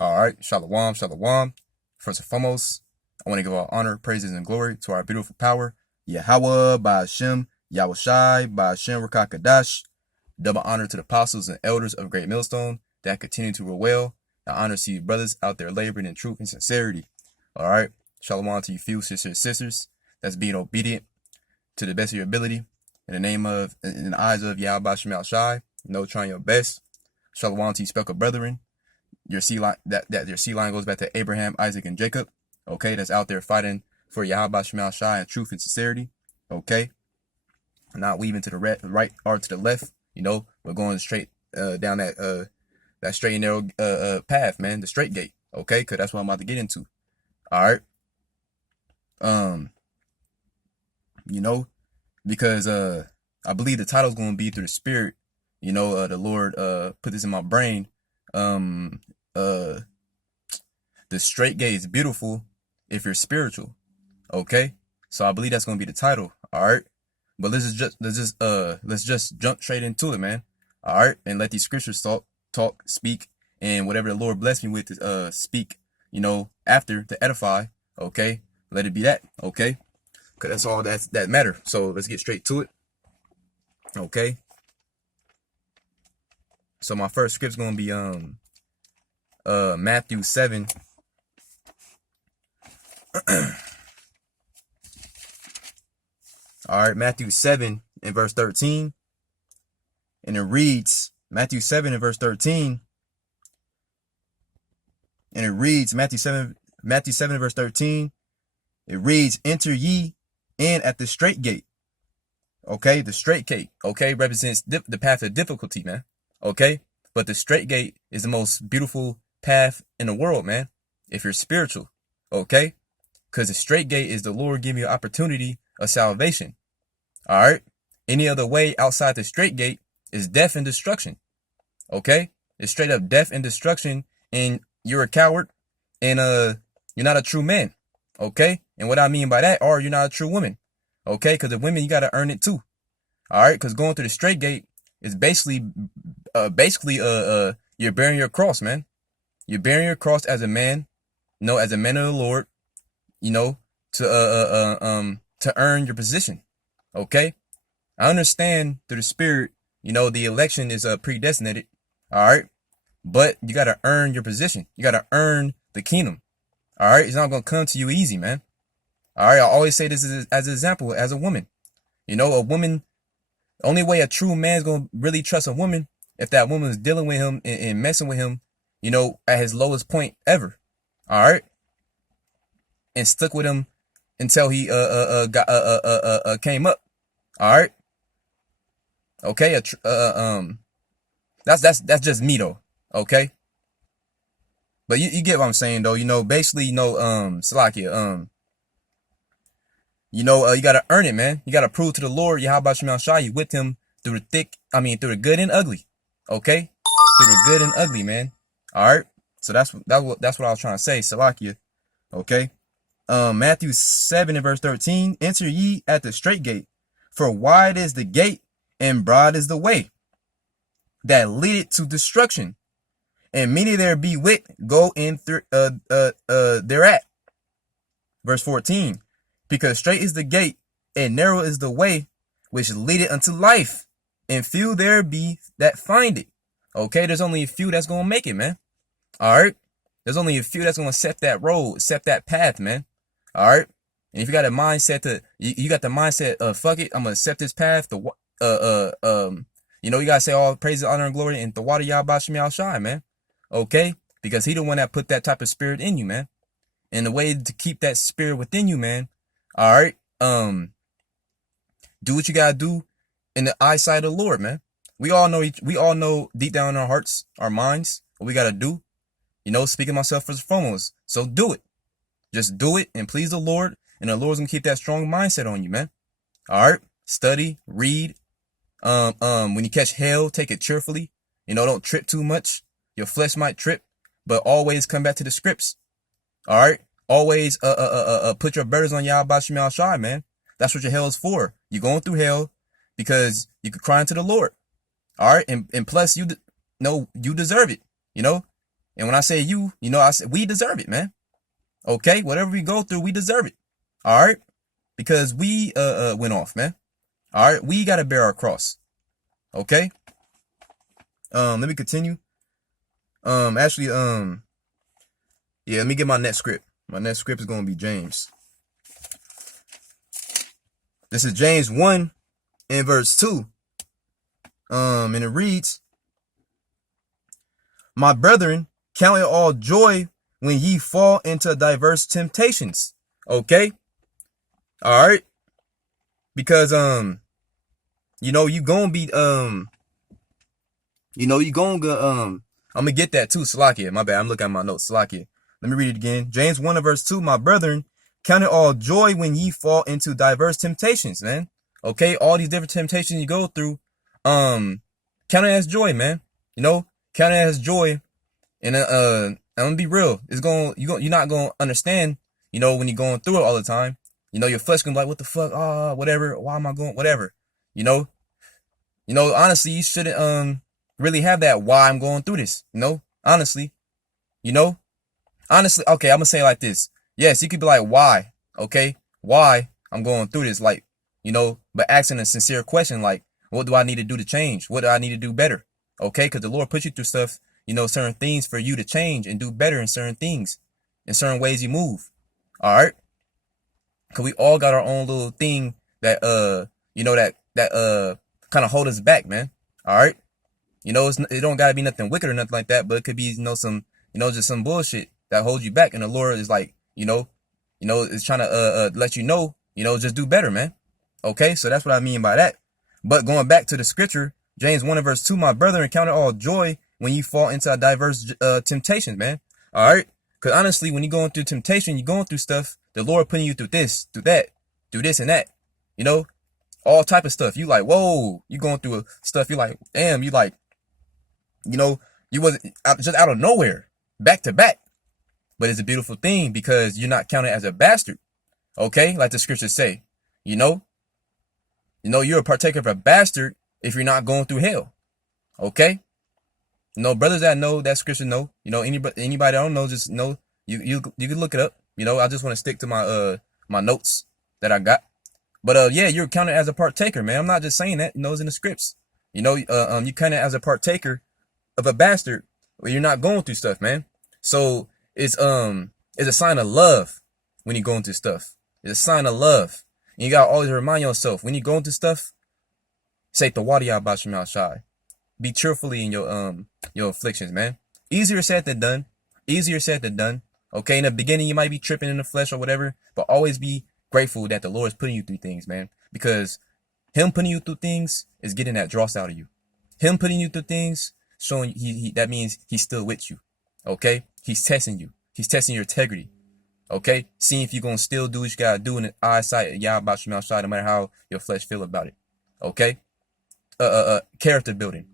All right, shalom, shalom. First and foremost, I want to give all honor, praises, and glory to our beautiful power, Yahweh, Ba'ashem, Yahushai, Ba'ashem, Rakakadash. Double honor to the apostles and elders of Great Millstone that continue to rule well. And honor to you brothers out there laboring in truth and sincerity. All right, shalom to you few sisters that's being obedient to the best of your ability. In the eyes of Yahweh, Ba'ashem, Yahushai, trying your best. Shalom to you speckled brethren. Your seed line your seed line goes back to Abraham, Isaac, and Jacob. Okay, that's out there fighting for Yahweh Shemal Shai and truth and sincerity. Okay, not weaving to the right or to the left. We're going straight down that straight and narrow path, man, the straight gate. Okay, because that's what I'm about to get into. All right. Because I believe the title's gonna be through the Spirit. The Lord put this in my brain. The straight gate is beautiful if you're spiritual. Okay, so I believe that's gonna be the title. All right, but let's just jump straight into it, man. All right, and let these scriptures talk, speak, and whatever the Lord bless me with to speak, after to edify. Okay, let it be that. Okay, because that's all that matter. So let's get straight to it. Okay. So my first script's gonna be Matthew 7. All right, Matthew 7 and verse 13. And it reads, Matthew 7 and verse 13. And it reads, Matthew 7 and verse 13. It reads, enter ye in at the straight gate. Okay, the straight gate, okay, represents the path of difficulty, man. Okay, but the straight gate is the most beautiful path in the world, man, if you're spiritual. Okay, because the straight gate is the Lord giving you an opportunity of salvation. All right, any other way outside the straight gate is death and destruction. Okay, it's straight up death and destruction, and you're a coward, and you're not a true man. Okay, and what I mean by that, or you're not a true woman. Okay, because the women, you got to earn it too. All right, because going through the straight gate is basically you're bearing your cross, man. You're bearing your cross as a man, as a man of the Lord, to earn your position. Okay, I understand through the Spirit, the election is predestinated. All right, but you got to earn your position. You got to earn the kingdom. All right, it's not gonna come to you easy, man. All right, I always say this as an example, as a woman. A woman, the only way a true man's gonna really trust a woman if that woman is dealing with him and messing with him, at his lowest point ever. All right, and stuck with him until he came up. All right, okay. That's just me though. Okay, but you get what I'm saying though. Basically, Salakia, you gotta earn it, man. You gotta prove to the Lord, Yahweh Shemal Shai, you with him through through the good and ugly. Okay? Through the good and ugly, man. Alright? So that's what I was trying to say, Salakia. Okay? Matthew 7 and verse 13. Enter ye at the straight gate, for wide is the gate, and broad is the way that leadeth to destruction. And many there be which go in thereat. Verse 14. Because straight is the gate, and narrow is the way, which leadeth unto life, and few there be that find it. Okay, there's only a few that's gonna make it, man. All right, there's only a few that's gonna set that road, set that path, man. All right, and if you got a mindset you got the mindset of fuck it, I'm gonna set this path. You gotta say all praise, honor, and glory in the water Yahweh Shemal Shai, man. Okay, because he the one that put that type of spirit in you, man. And the way to keep that spirit within you, man. All right, do what you gotta do in the eyesight of the Lord, man. We all know deep down in our hearts, our minds, what we gotta do. Speaking myself first and foremost. So do it. Just do it and please the Lord, and the Lord's gonna keep that strong mindset on you, man. All right, study, read. When you catch hell, take it cheerfully. Don't trip too much. Your flesh might trip, but always come back to the scripts. All right. Always put your burdens on Yahweh Shemal Shai, man. That's what your hell is for. You're going through hell because you could cry unto the Lord. All right, and plus you deserve it. And when I say you, I said we deserve it, man. Okay, whatever we go through, we deserve it. All right, because we went off, man. All right, we gotta bear our cross. Okay. Let me continue. Actually, yeah, let me get my next script. My next script is gonna be James. This is James 1 and verse 2. And it reads, "My brethren, count it all joy when ye fall into diverse temptations." Okay? All right? Because you gonna be you gonna I'm gonna get that too, Salakia. My bad, I'm looking at my notes, Salakia. Let me read it again. James 1 and verse 2, "My brethren, count it all joy when ye fall into diverse temptations," man. Okay, all these different temptations you go through, count it as joy, man. Count it as joy. And I'm gonna be real. You're not gonna understand, when you're going through it all the time. Your flesh gonna be like, what the fuck? Whatever. Why am I going? Whatever. Honestly, you shouldn't really have that why I'm going through this. Honestly. Honestly, okay, I'm gonna say it like this. Yes, you could be like, why? Okay, why I'm going through this, like, but asking a sincere question, like, what do I need to do to change? What do I need to do better? Okay, because the Lord put you through stuff, certain things for you to change and do better in certain things, in certain ways you move. All right, because we all got our own little thing that that kind of hold us back, man. All right, it don't gotta be nothing wicked or nothing like that, but it could be some just some bullshit that holds you back, and the Lord is like, is trying to let just do better, man. Okay, so that's what I mean by that. But going back to the scripture, James 1 and verse 2, "My brethren, count it all joy when you fall into diverse temptations," man. All right, because honestly, when you're going through temptation, you're going through stuff. The Lord putting you through this, through that, do this and that. All type of stuff. You like, whoa, you going through stuff. You like, damn. You like, you wasn't just out of nowhere, back to back. But it's a beautiful thing because you're not counted as a bastard. Okay, like the scriptures say. You're a partaker of a bastard if you're not going through hell. Okay? Brothers that know that scripture know. Anybody that don't know, just know. You can look it up. I just want to stick to my my notes that I got. But yeah, you're counted as a partaker, man. I'm not just saying that. It's in the scripts. You counted as a partaker of a bastard when you're not going through stuff, man. So it's a sign of love when you're going through stuff. It's a sign of love. And you gotta always remind yourself when you're going through stuff, say Tawadiya Bashim Shai. Be cheerfully in your afflictions, man. Easier said than done. Easier said than done. Okay, in the beginning you might be tripping in the flesh or whatever, but always be grateful that the Lord is putting you through things, man. Because Him putting you through things is getting that dross out of you. Him putting you through things, showing that means He's still with you. Okay? He's testing you. He's testing your integrity. Okay? Seeing if you're going to still do what you got to do in the eyesight of Yahweh Shemel Shai, no matter how your flesh feel about it. Okay? Character building.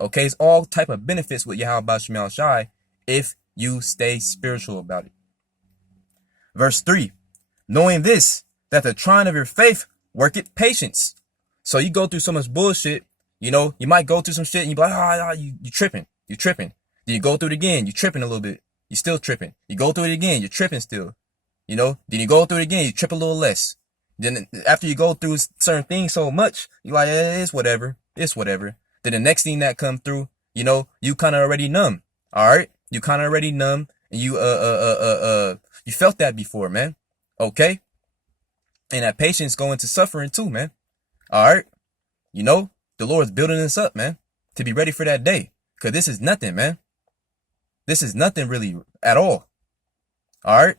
Okay? It's all type of benefits with Yahweh Shemel Shai if you stay spiritual about it. Verse 3. "Knowing this, that the trying of your faith worketh patience." So you go through so much bullshit, you might go through some shit and you be like, you tripping. You tripping. Then you go through it again, you tripping a little bit. You still tripping. You go through it again, you're tripping still. Then you go through it again, you trip a little less. Then after you go through certain things so much, you're like, it's whatever. It's whatever. Then the next thing that come through, you kind of already numb. All right? You kind of already numb. And you felt that before, man. Okay? And that patience go into suffering too, man. All right? The Lord's building us up, man, to be ready for that day. Because this is nothing, man. This is nothing really at all. All right?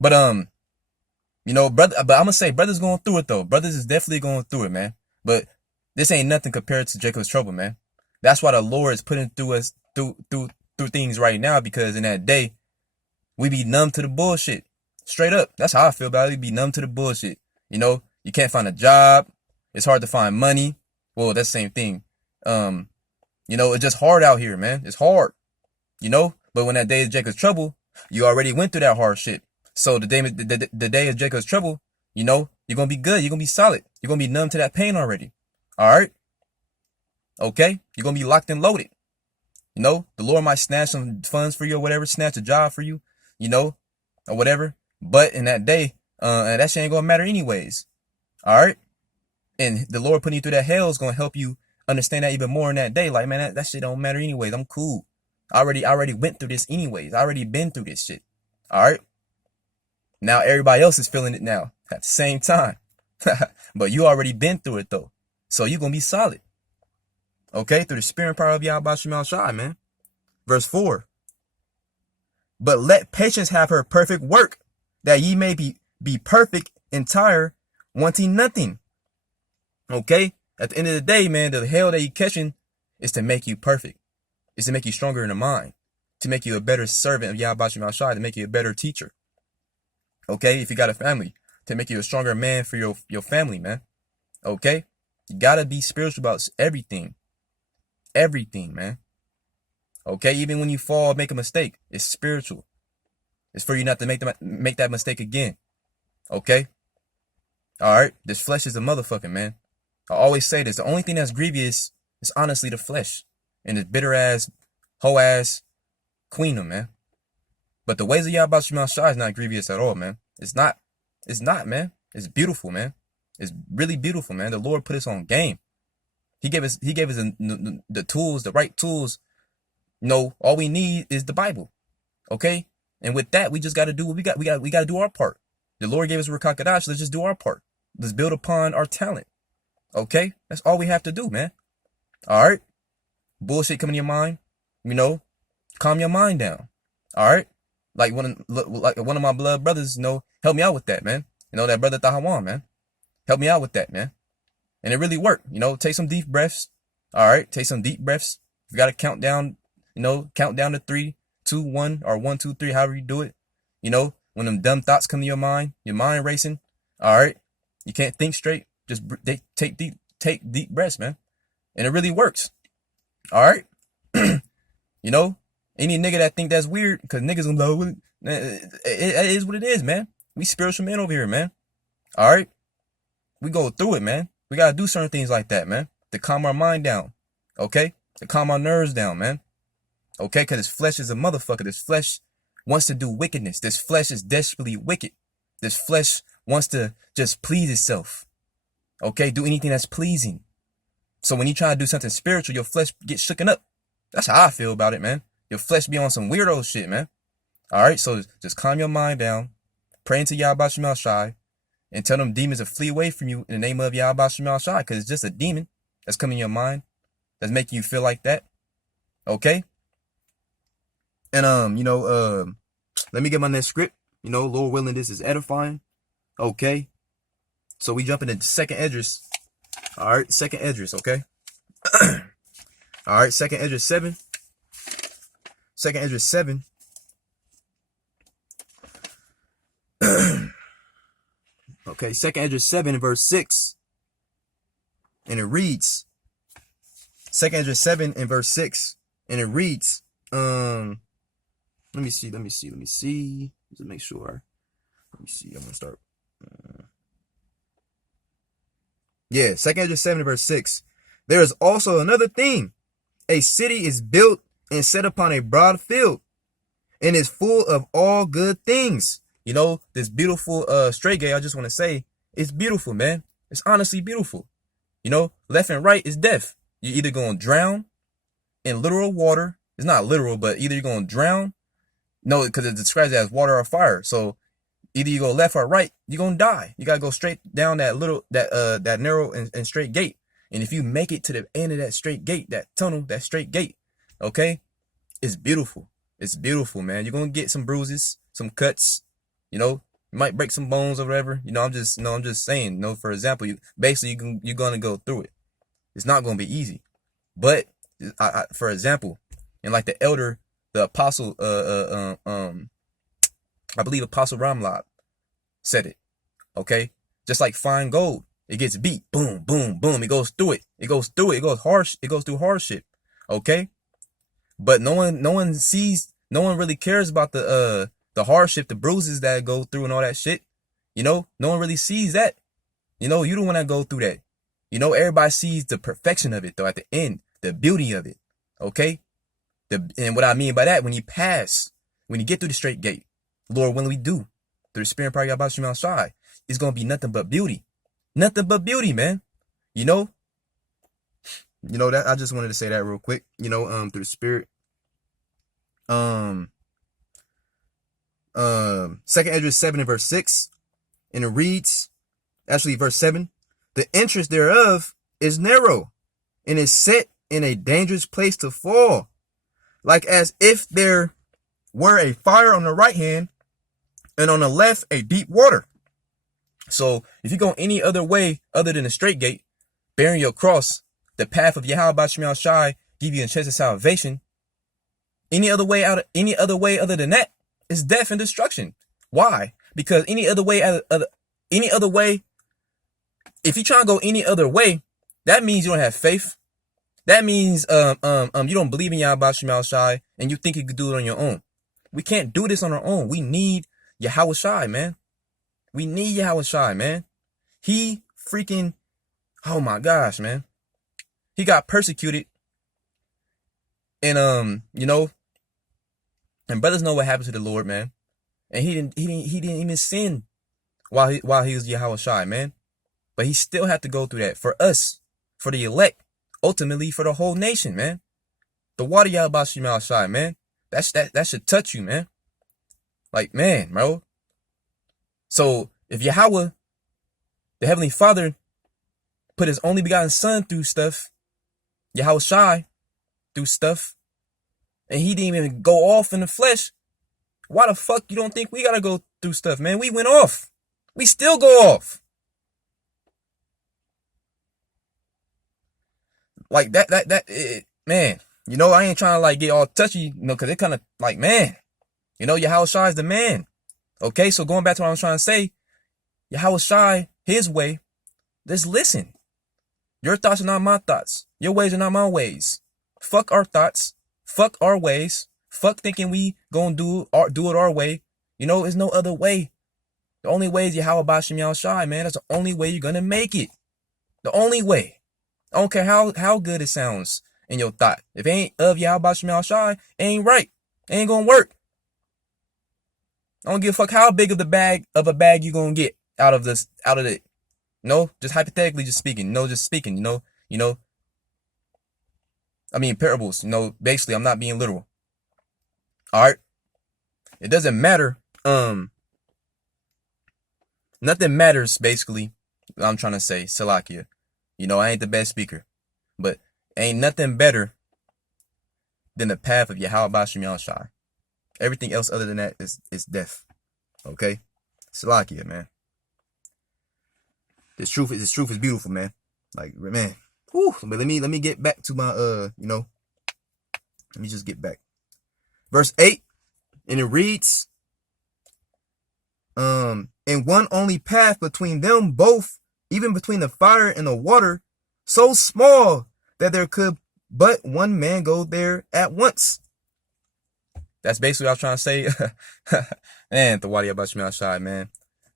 But, brother, but I'm going to say brothers going through it, though. Brothers is definitely going through it, man. But this ain't nothing compared to Jacob's trouble, man. That's why the Lord is putting through us through things right now, because in that day, we be numb to the bullshit. Straight up. That's how I feel about it. We be numb to the bullshit. You can't find a job. It's hard to find money. Well, that's the same thing. It's just hard out here, man. It's hard. But when that day is Jacob's trouble, you already went through that hard shit. So the day of Jacob's trouble, you're going to be good. You're going to be solid. You're going to be numb to that pain already. All right? Okay? You're going to be locked and loaded. You know, the Lord might snatch some funds for you or whatever, snatch a job for you, you know, or whatever. But in that day, and that shit ain't gonna matter anyways. All right. And the Lord putting you through that hell is gonna help you understand that even more in that day. Like, man, that shit don't matter anyways. I'm cool. I already went through this anyways. I already been through this shit. All right. Now everybody else is feeling it now at the same time. But you already been through it though. So you're gonna be solid. Okay, through the spirit and power of Yahweh Shema Shai, man. Verse 4. But let patience have her perfect work, that ye may be perfect, entire, wanting nothing. Okay? At the end of the day, man, the hell that you catching is to make you perfect. It's to make you stronger in the mind. To make you a better servant of Yahweh Shema Shai, to make you a better teacher. Okay? If you got a family, to make you a stronger man for your family, man. Okay? You gotta be spiritual about everything. Everything, man. Okay? Even when you fall, make a mistake, it's spiritual. It's for you not to make that mistake again. Okay? Alright? This flesh is a motherfucker, man. I always say this. The only thing that's grievous is honestly the flesh. And this bitter ass, hoe ass queen, man. But the ways of Yahweh Shema Shai is not grievous at all, man. It's not. It's not, man. It's beautiful, man. It's really beautiful, man. The Lord put us on game. He gave us the tools, the right tools. You know, all we need is the Bible. Okay? And with that, we just got to do what we got. We got to do our part. The Lord gave us Ruach HaKodesh. Let's just do our part. Let's build upon our talent. Okay? That's all we have to do, man. All right? Bullshit come in your mind, you know, calm your mind down. All right? Like one of my blood brothers, you know, help me out with that, man. You know, that brother Tahawan, man. Help me out with that, man. And it really worked. You know, take some deep breaths. All right? Take some deep breaths. You got to count down, you know, count down to 3, 2, 1, or 1, 2, 3, however you do it. You know, when them dumb thoughts come to your mind racing. All right? You can't think straight. Just take deep breaths, man. And it really works. All right? You know, any nigga that think that's weird, because niggas gonna know it is what it is, man. We spiritual men over here, man. All right? We go through it, man. We gotta do certain things like that, man, to calm our mind down. Okay? To calm our nerves down, man. Okay? Because this flesh is a motherfucker. This flesh wants to do wickedness. This flesh is desperately wicked. This flesh wants to just please itself. Okay? Do anything that's pleasing. So when you try to do something spiritual, your flesh gets shooken up. That's how I feel about it, man. Your flesh be on some weirdo shit, man. All right? So just calm your mind down. Pray into Yahweh Shema Shai. And tell them demons to flee away from you in the name of Yahweh Shema Shai. Because it's just a demon that's coming in your mind. That's making you feel like that. Okay? And, you know, let me get my next script. You know, Lord willing, this is edifying. Okay? So we jump into second Esdras. All right, second Esdras, okay? All right, second Esdras 7. Second Esdras 7. Okay, second Esdras 7 and verse 6. And it reads, second Esdras 7 and verse 6. And it reads, let me see. Just to make sure. Let me see, I'm gonna start. Yeah, second Esdras 7 verse 6. There is also another thing. A city is built and set upon a broad field, and is full of all good things. You know, this beautiful strait gate, I just want to say, it's beautiful, man. It's honestly beautiful. You know, left and right is death. You're either going to drown in literal water. It's not literal, but either you're going to drown. No, because it describes it as water or fire. So either you go left or right, you're going to die. You got to go straight down that narrow and straight gate. And if you make it to the end of that straight gate, that tunnel, that straight gate, okay, it's beautiful. It's beautiful, man. You're going to get some bruises, some cuts, you know, you might break some bones or whatever. You know, I'm just saying, you know, for example, you're going to go through it. It's not going to be easy. But for example, and like the apostle, I believe Apostle Ramlab said it. Okay? Just like fine gold. It gets beat. Boom, boom, boom. It goes through it. It goes harsh. It goes through hardship. Okay? But no one really cares about the hardship, the bruises that go through and all that shit. You know? No one really sees that. You know, you don't want to go through that. You know, everybody sees the perfection of it though at the end. The beauty of it. Okay? And what I mean by that, when you get through the straight gate, Lord willing we do, through the spirit and power of Yahweh Shem Shai, it's gonna be nothing but beauty. Nothing but beauty, man. You know that I just wanted to say that real quick. Through the spirit. Second Ezra 7 and verse 6, and it reads, actually verse 7, the entrance thereof is narrow, and is set in a dangerous place to fall, like as if there were a fire on the right hand, and on the left a deep water. So if you go any other way other than the straight gate, bearing your cross, the path of Yahweh Shem Shai, give you a chance of salvation. Any other way other than that is death and destruction. Why? Because any other way, if you try to go any other way, that means you don't have faith. That means you don't believe in Yahweh Shem Shai, and you think you could do it on your own. We can't do this on our own. We need Yahweh Shai, man. We need Yahweh Shai, man. He freaking, oh my gosh, man. He got persecuted. And and brothers know what happened to the Lord, man. And he didn't even sin while he was Yahweh Shai, man. But he still had to go through that for us, for the elect, ultimately for the whole nation, man. The water Yahweh Shem Shai, man. That should touch you, man. Like, man, bro. So if Yahweh, the Heavenly Father, put his only begotten Son through stuff, Yahweh Shai through stuff, and he didn't even go off in the flesh, why the fuck you don't think we gotta go through stuff, man? We went off. We still go off. Like man, I ain't trying to like get all touchy, cause it kind of like, man, Yahweh Shai is the man. Okay, so going back to what I was trying to say, Yahweh Shai, his way, just listen. Your thoughts are not my thoughts. Your ways are not my ways. Fuck our thoughts. Fuck our ways. Fuck thinking we gonna do it our way. There's no other way. The only way is Yahweh Shem Shai, man. That's the only way you're gonna make it. The only way. I don't care how good it sounds in your thought. If it ain't of Yahweh Shem Shai, it ain't right. It ain't gonna work. I don't give a fuck how big of a bag you gonna get out of it. No, just hypothetically just speaking. I mean parables, basically I'm not being literal. Alright? It doesn't matter. Nothing matters, basically. I'm trying to say, Salakia. I ain't the best speaker. But ain't nothing better than the path of Yahweh Shem Shai. Everything else other than that is death. Okay? Salakia, man. This truth is beautiful, man. Like, man. Whew. But let me get back to my let me just get back. Verse 8, and it reads, and one only path between them both, even between the fire and the water, so small that there could but one man go there at once. That's basically what I was trying to say. Man, the water about Shema Shai, man.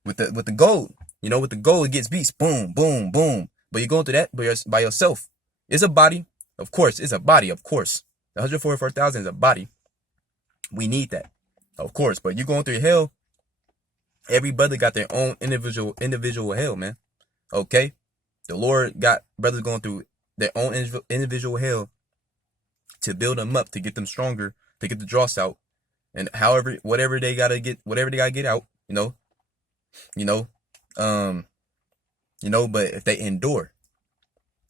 With the gold, with the gold, it gets beats. Boom, boom, boom. But you're going through that by yourself. It's a body. Of course, it's a body, of course. The 144,000 is a body. We need that. Of course. But you're going through hell. Every brother got their own individual hell, man. Okay? The Lord got brothers going through their own individual hell to build them up, to get them stronger, to get the dross out. And whatever they gotta get out, but if they endure,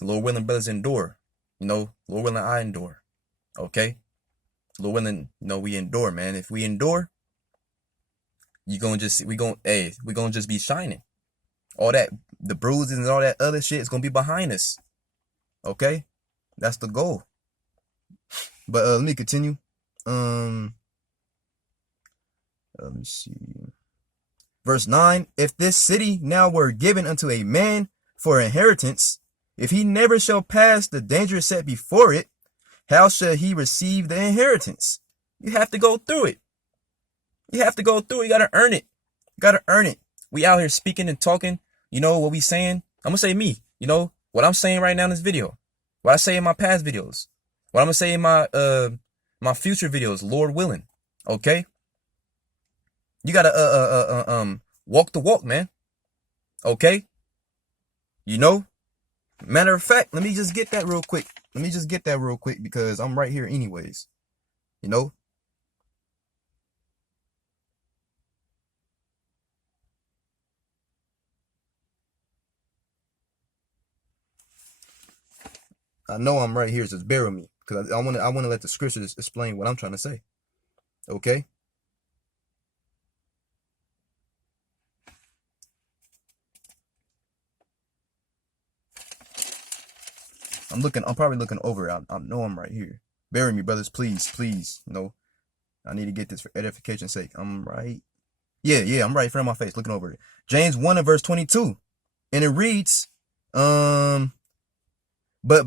Lord willing, brothers endure, Lord willing, I endure. Okay? Lord willing, we endure, man. If we endure, we're gonna just be shining. All that, the bruises and all that other shit is gonna be behind us. Okay? That's the goal. But let me continue. Let me see. Verse 9, if this city now were given unto a man for inheritance, if he never shall pass the danger set before it, how shall he receive the inheritance? You have to go through it. You have to go through it. You gotta earn it. You gotta earn it. We out here speaking and talking. What we saying? I'm gonna say me. What I'm saying right now in this video. What I say in my past videos. What I'm gonna say in my my future videos, Lord willing. Okay? You gotta walk the walk, man. Okay? You know? Matter of fact, let me just get that real quick. Because I'm right here anyways. You know? I know I'm right here, so just bear with me. Because I wanna let the scriptures explain what I'm trying to say. Okay? I'm probably looking over it. I know I'm right here. Bear with me, brothers, please. You know, I need to get this for edification's sake. I'm right. Yeah, I'm right in front of my face, looking over it. James 1 and verse 22. And it reads, but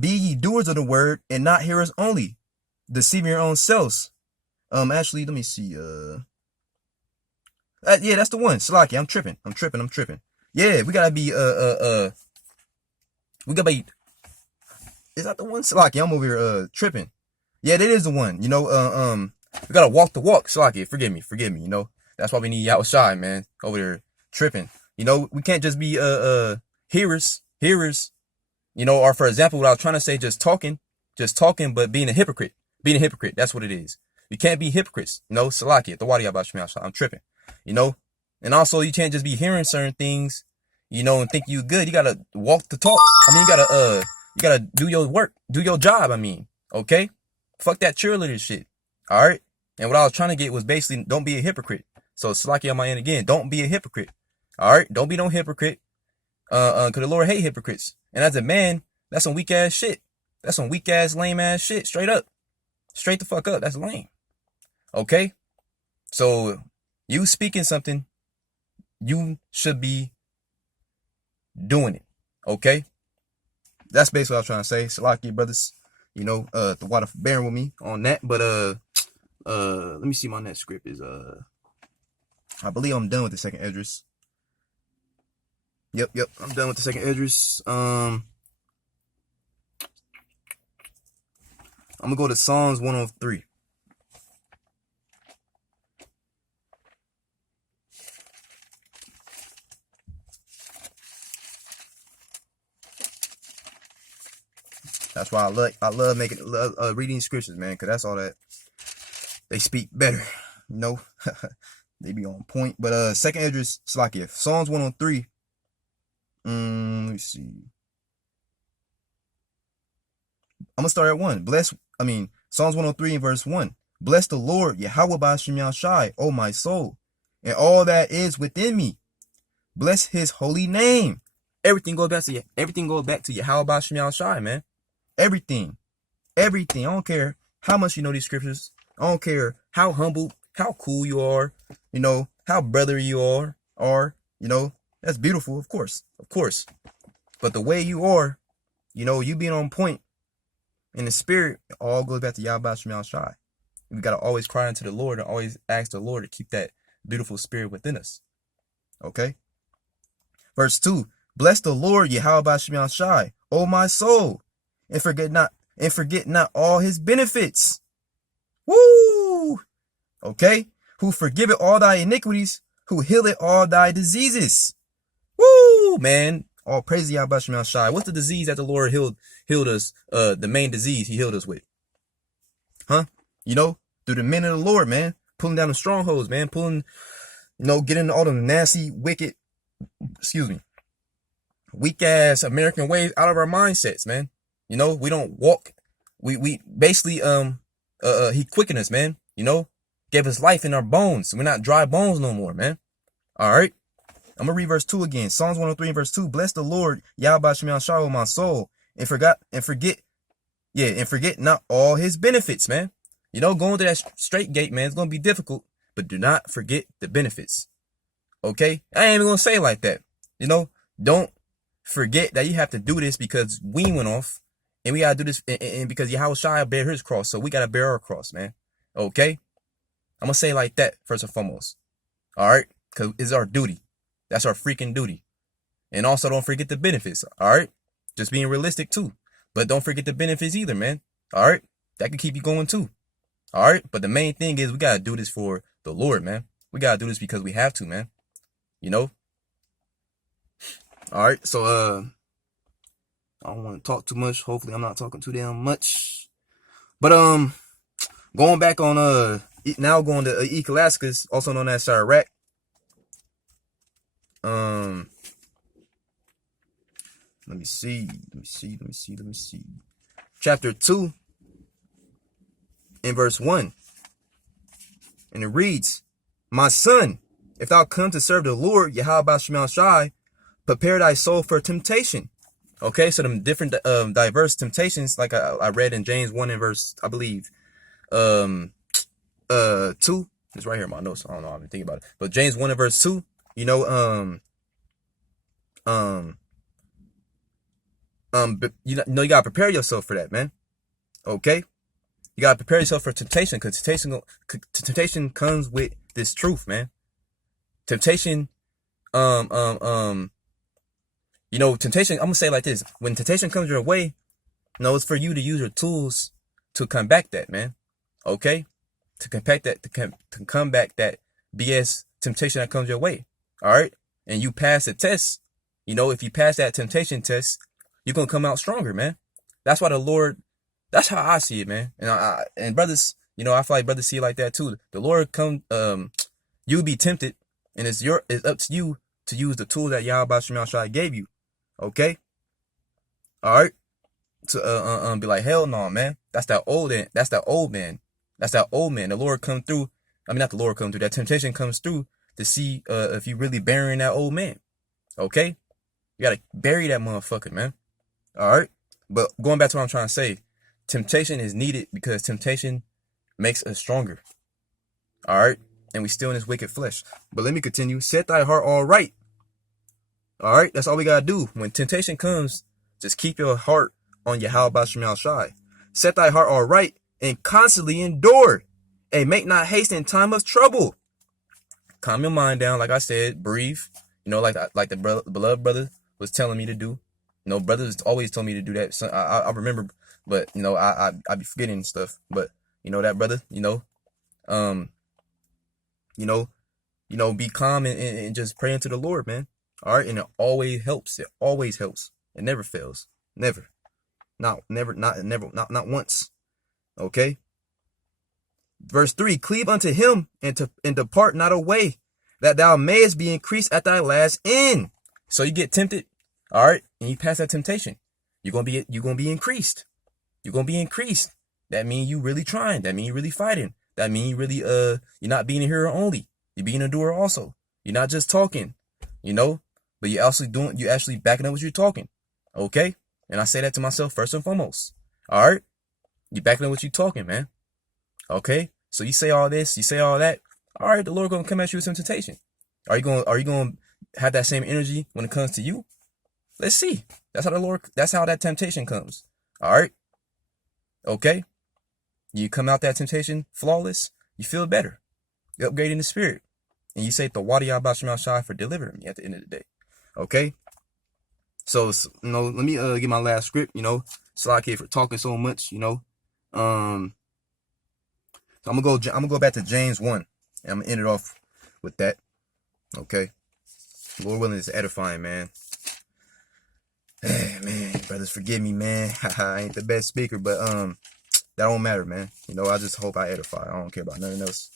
be ye doers of the word and not hearers only, deceiving your own selves. Actually, let me see. Yeah, that's the one. Salaki, I'm tripping. Yeah, we gotta be is that the one? Salaki, I'm over here tripping. Yeah, that is the one. You know, we gotta walk the walk. Salaki, forgive me. You know, that's why we need Yahushua, man. Over there tripping. You know, we can't just be hearers. You know, or for example, what I was trying to say, just talking, but being a hypocrite. That's what it is. You can't be hypocrites. You know, Salaki, the wadi about I'm tripping. You know, and also you can't just be hearing certain things, you know, and think you good. You gotta walk the talk. I mean, you gotta do your work, do your job. I mean, okay, fuck that cheerleader shit. All right. And what I was trying to get was basically, don't be a hypocrite. So Salaki on my end again, don't be a hypocrite. All right, don't be no hypocrite. Cause the Lord hate hypocrites. And as a man, that's some weak ass shit. That's some weak ass, lame ass shit. Straight up, straight the fuck up. That's lame. Okay. So you speaking something, you should be doing it. Okay. That's basically what I was trying to say. Salaki, brothers. You know, the water for bearing with me on that. But let me see, my next script is I believe I'm done with the second Esdras. Yep, I'm done with the second Esdras. I'm gonna go to Psalms 103. That's why I love reading scriptures, man, because that's all that they speak better. You know, they be on point. But second Esdras, Salakia, Psalms 103. Let me see. I'm gonna start at 1. Psalms 103 and verse 1. Bless the Lord, Yahweh Ba'ashem Yahshai, O my soul, and all that is within me. Bless his holy name. Everything goes back to Yahweh Ba'ashem Yahshai, man. Everything. I don't care how much you know these scriptures. I don't care how humble, how cool you are, you know, how brother you are, you know, that's beautiful, of course. But the way you are, you know, you being on point in the spirit, it all goes back to Yahweh Shema Shai. We got to always cry unto the Lord and always ask the Lord to keep that beautiful spirit within us. Okay? Verse 2. Bless the Lord, Yahweh Shema Shai, O my soul, and forget not all his benefits. Woo! Okay? Who forgiveth all thy iniquities, who healeth all thy diseases. Woo, man. All praise to Yahweh Shema Shai. What's the disease that the Lord healed us? The main disease he healed us with. Huh? You know, through the men of the Lord, man. Pulling down the strongholds, man. Pulling, you know, getting all the nasty, wicked, weak ass American ways out of our mindsets, man. You know, we don't walk. We basically, he quickened us, man. You know, gave us life in our bones. We're not dry bones no more, man. All right. I'm going to read verse 2 again. Psalms 103 and verse 2. Bless the Lord, Yahweh Shema Shai, my soul, and forget not all his benefits, man. You know, going to that straight gate, man, it's going to be difficult, but do not forget the benefits. Okay? I ain't even going to say it like that. You know, don't forget that you have to do this because we went off, and we got to do this and because Yahweh Shai bear his cross, so we got to bear our cross, man. Okay? I'm going to say it like that, first and foremost. All right? Because it's our duty. That's our freaking duty. And also don't forget the benefits. All right. Just being realistic too. But don't forget the benefits either, man. All right. That can keep you going too. All right. But the main thing is we got to do this for the Lord, man. We got to do this because we have to, man. You know? All right. So, I don't want to talk too much. Hopefully I'm not talking too damn much. But, going back on, now going to Ecclesiastes, also known as Sirach. Let me see. Chapter 2 in verse 1. And it reads, "My son, if thou come to serve the Lord, Yahweh Shema Shai, prepare thy soul for temptation." Okay, so them different diverse temptations, like I read in James 1 and verse, I believe, 2. It's right here in my notes. I don't know, I've been thinking about it. But James 1 and verse 2, you know, but you gotta prepare yourself for that, man. Okay, you gotta prepare yourself for temptation, because temptation comes with this truth, man. Temptation, temptation. I'm gonna say it like this: when temptation comes your way, it's for you to use your tools to combat that, man. Okay, to combat that, to combat that BS temptation that comes your way. All right, and you pass the test. If you pass that temptation test, you're gonna come out stronger, man. That's why the Lord. That's how I see it, man. And brothers, I feel like brothers see it like that too. The Lord you be tempted, and it's up to you to use the tools that Yahweh Shema Shai gave you. Okay. All right. To be like, hell no, man. That's that old man. That's that old man. The Lord come through. I mean, not the Lord come through. That temptation comes through to see if you really burying that old man. Okay. You gotta bury that motherfucker, man. All right. But going back to what I'm trying to say, temptation is needed because temptation makes us stronger. All right. And we still in this wicked flesh. But let me continue. Set thy heart all right. All right. That's all we got to do. When temptation comes, just keep your heart on Yahweh Shema Shai. Set thy heart all right and constantly endure. And make not haste in time of trouble. Calm your mind down. Like I said, breathe. Like the beloved brother was telling me to do. Brothers always told me to do that. So I remember, but I be forgetting stuff. But that brother, be calm and just pray into the Lord, man. All right, and it always helps. It always helps. It never fails. Never. Not once. Okay. Verse 3: Cleave unto him and depart not away, that thou mayest be increased at thy last end. So you get tempted. All right, and you pass that temptation, you're gonna be increased. You're gonna be increased. That means you really trying. That means you really fighting. That means you really you're not being a hearer only. You're being a doer also. You're not just talking, but you're actually backing up what you're talking. Okay, and I say that to myself first and foremost. All right, you're backing up what you're talking, man. Okay, so you say all this, you say all that. All right, the Lord gonna come at you with some temptation. Are you gonna have that same energy when it comes to you? Let's see. That's how that temptation comes. All right. Okay. You come out that temptation flawless. You feel better. You're upgrading the spirit. And you say, the water Yahweh Shema Shai for delivering me at the end of the day. Okay. So, let me get my last script, Slack for talking so much, So I'm gonna go back to James 1. And I'm gonna end it off with that. Okay. Lord willing, is edifying, man. Man, brothers, forgive me, man. I ain't the best speaker, but that don't matter, man. I just hope I edify. I don't care about nothing else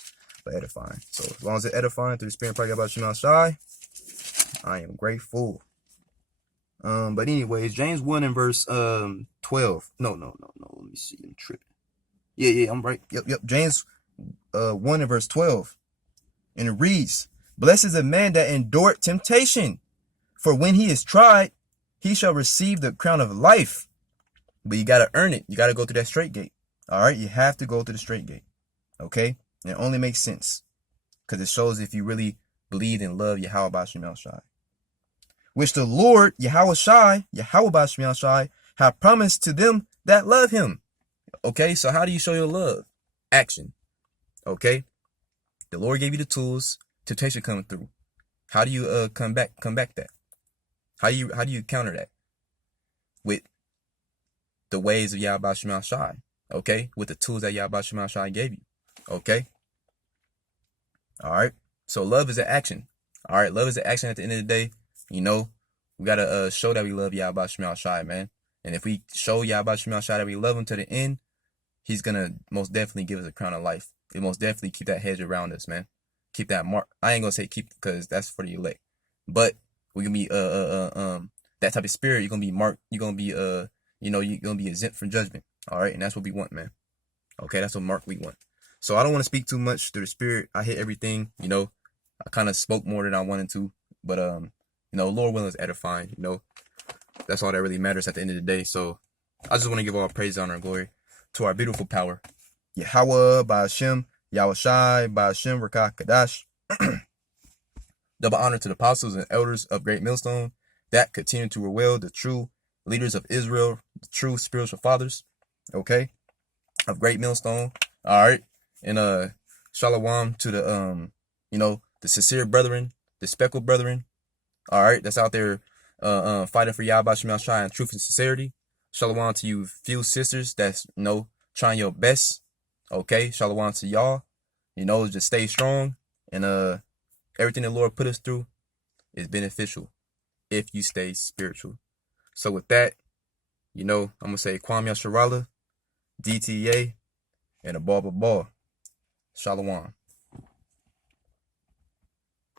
but edifying. So as long as it's edifying through the spirit and prayer about Shema Shai, I am grateful. But anyways, James 1 and verse 12. No. Let me see. I'm tripping. Yeah, I'm right. Yep. James 1 and verse 12. And it reads, "Blessed is the man that endured temptation, for when he is tried, he shall receive the crown of life." But you got to earn it. You got to go through that straight gate. All right. You have to go through the straight gate. Okay. And it only makes sense because it shows if you really believe and love Yahweh Shema Shai, which the Lord Yahweh Shema Shai have promised to them that love him. Okay. So how do you show your love? Action. Okay. The Lord gave you the tools. Temptation coming through. How do you come back that? How do you counter that? With the ways of Yahweh Shema Shai, okay? With the tools that Yahweh Shema Shai gave you. Okay. All right. So love is an action. All right. Love is an action at the end of the day. You know, we got to show that we love Yahweh Shemel Shai, man. And if we show Yahweh Shemel Shai that we love him to the end, he's going to most definitely give us a crown of life. It most definitely keep that hedge around us, man. Keep that mark. I ain't going to say keep because that's for the elect. But we're going to be, that type of spirit, you're going to be marked. You're going to be, you're going to be exempt from judgment. All right. And that's what we want, man. Okay. That's what mark we want. So I don't want to speak too much through the spirit. I hit everything, I kind of spoke more than I wanted to, but, Lord willing is edifying, that's all that really matters at the end of the day. So I just want to give all praise, honor, and glory to our beautiful power. Yahweh, Ba'ashem, Yahweh Shai, Ba'ashem, Rakah, Kadash. Double honor to the apostles and elders of Great Millstone that continue to reveal the true leaders of Israel, the true spiritual fathers, okay, of Great Millstone. All right. And shalom to the the sincere brethren, the speckled brethren, all right, that's out there fighting for Yahweh Shemel Shai in truth and sincerity. Shalom to you few sisters that's trying your best. Okay, shalom to y'all. Just stay strong, and everything the Lord put us through is beneficial if you stay spiritual. So with that, I'm gonna say Kwam Yasharala, DTA, and a ball. Shalom.